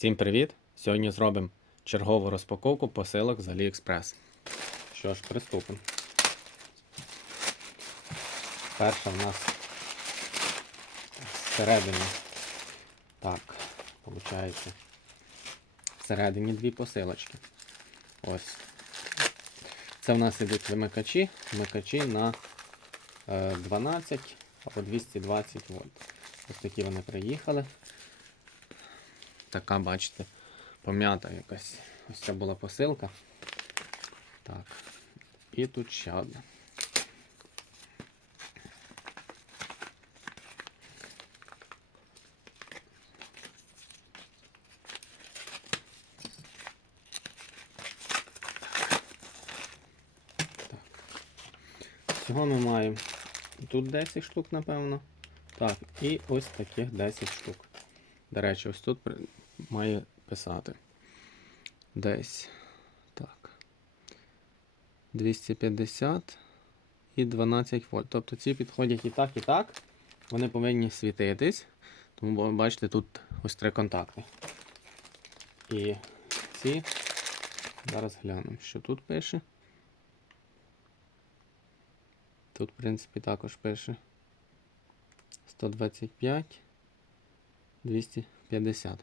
Всім привіт! Сьогодні зробимо чергову розпаковку посилок з AliExpress. Що ж, приступимо. Перша в нас всередині. Так, виходить. Всередині дві посилочки. Ось. Це в нас ідуть вимикачі. Вимикачі на е, 12 або 220 вольт. Ось такі вони приїхали. Така, бачите, пом'ята якась. Ось це була посилка. Так. І тут ще одна. Всього ми маємо тут 10 штук, напевно. Так, і ось таких 10 штук. До речі, ось тут має писати. Десь. Так. 250 і 12 вольт. Тобто ці підходять і так, і так. Вони повинні світитись. Тому бо- бачите, тут ось три контакти. І ці. Зараз глянемо, що тут пише. Тут, в принципі, також пише 125. 250.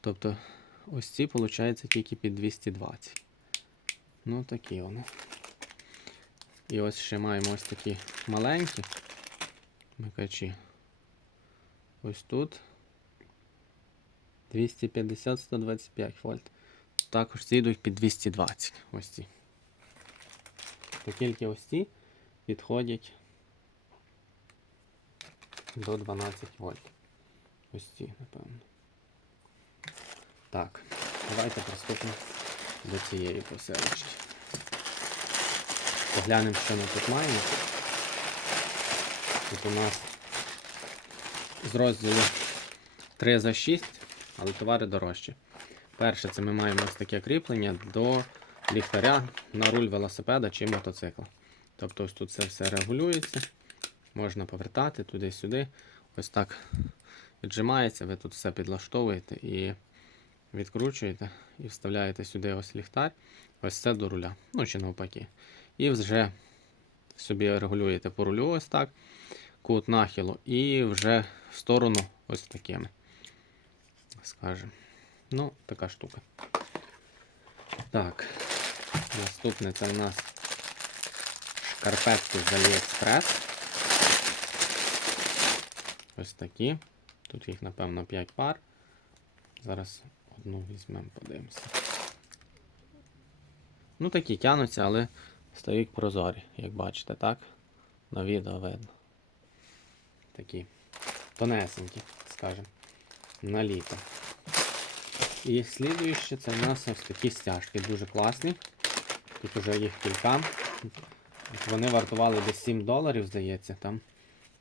Тобто ось ці, виходить, тільки під 220. Ну, такі вони. І ось ще маємо ось такі маленькі микачі. Ось тут 250-125 вольт. Також ці йдуть під 220. Ось ці. То тільки ось ці підходять до 12 вольт. Ось ці, напевно. Так, давайте приступимо до цієї посилочки. Поглянемо, що ми тут маємо. Тут у нас з розділу 3 за 6, але товари дорожчі. Перше, це ми маємо ось таке кріплення до ліхтаря на руль велосипеда чи мотоцикла. Тобто ось тут це все регулюється. Можна повертати туди-сюди. Ось так віджимається, ви тут все підлаштовуєте і відкручуєте, і вставляєте сюди ось ліхтар, ось це до руля, ну чи навпаки. І вже собі регулюєте по рулю ось так, кут нахилу, і вже в сторону ось такими. Скажемо. Ну, така штука. Так, наступне це у нас шкарпетки з AliExpress. Ось такі. Тут їх, напевно, 5 пар. Зараз одну візьмемо, подивимося. Ну, такі тянуться, але стають прозорі, як бачите, так? На відео видно. Такі тонесенькі, скажімо, на літо. І слідуюче це в нас ось такі стяжки, дуже класні. Тут уже їх кілька. Вони вартували десь 7 доларів, здається, там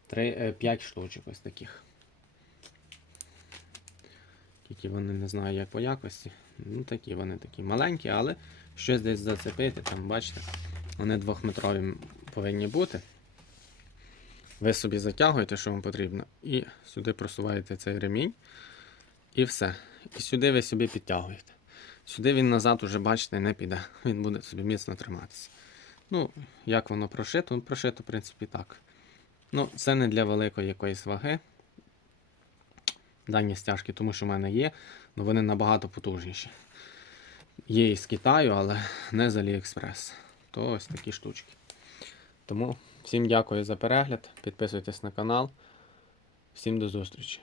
3, 5 штучок ось таких. Тільки вони не знаю як по якості. Ну такі вони такі маленькі, але щось десь зацепити, там бачите, вони двохметрові повинні бути. Ви собі затягуєте, що вам потрібно, і сюди просуваєте цей ремінь. І все. І сюди ви собі підтягуєте. Сюди він назад уже, бачите, не піде. Він буде собі міцно триматися. Ну, як воно прошито? Прошито, в принципі, так. Ну, це не для великої якоїсь ваги. Дані стяжки, тому що в мене є, але вони набагато потужніші. Є із Китаю, але не з AliExpress. То ось такі штучки. Тому всім дякую за перегляд. Підписуйтесь на канал. Всім до зустрічі.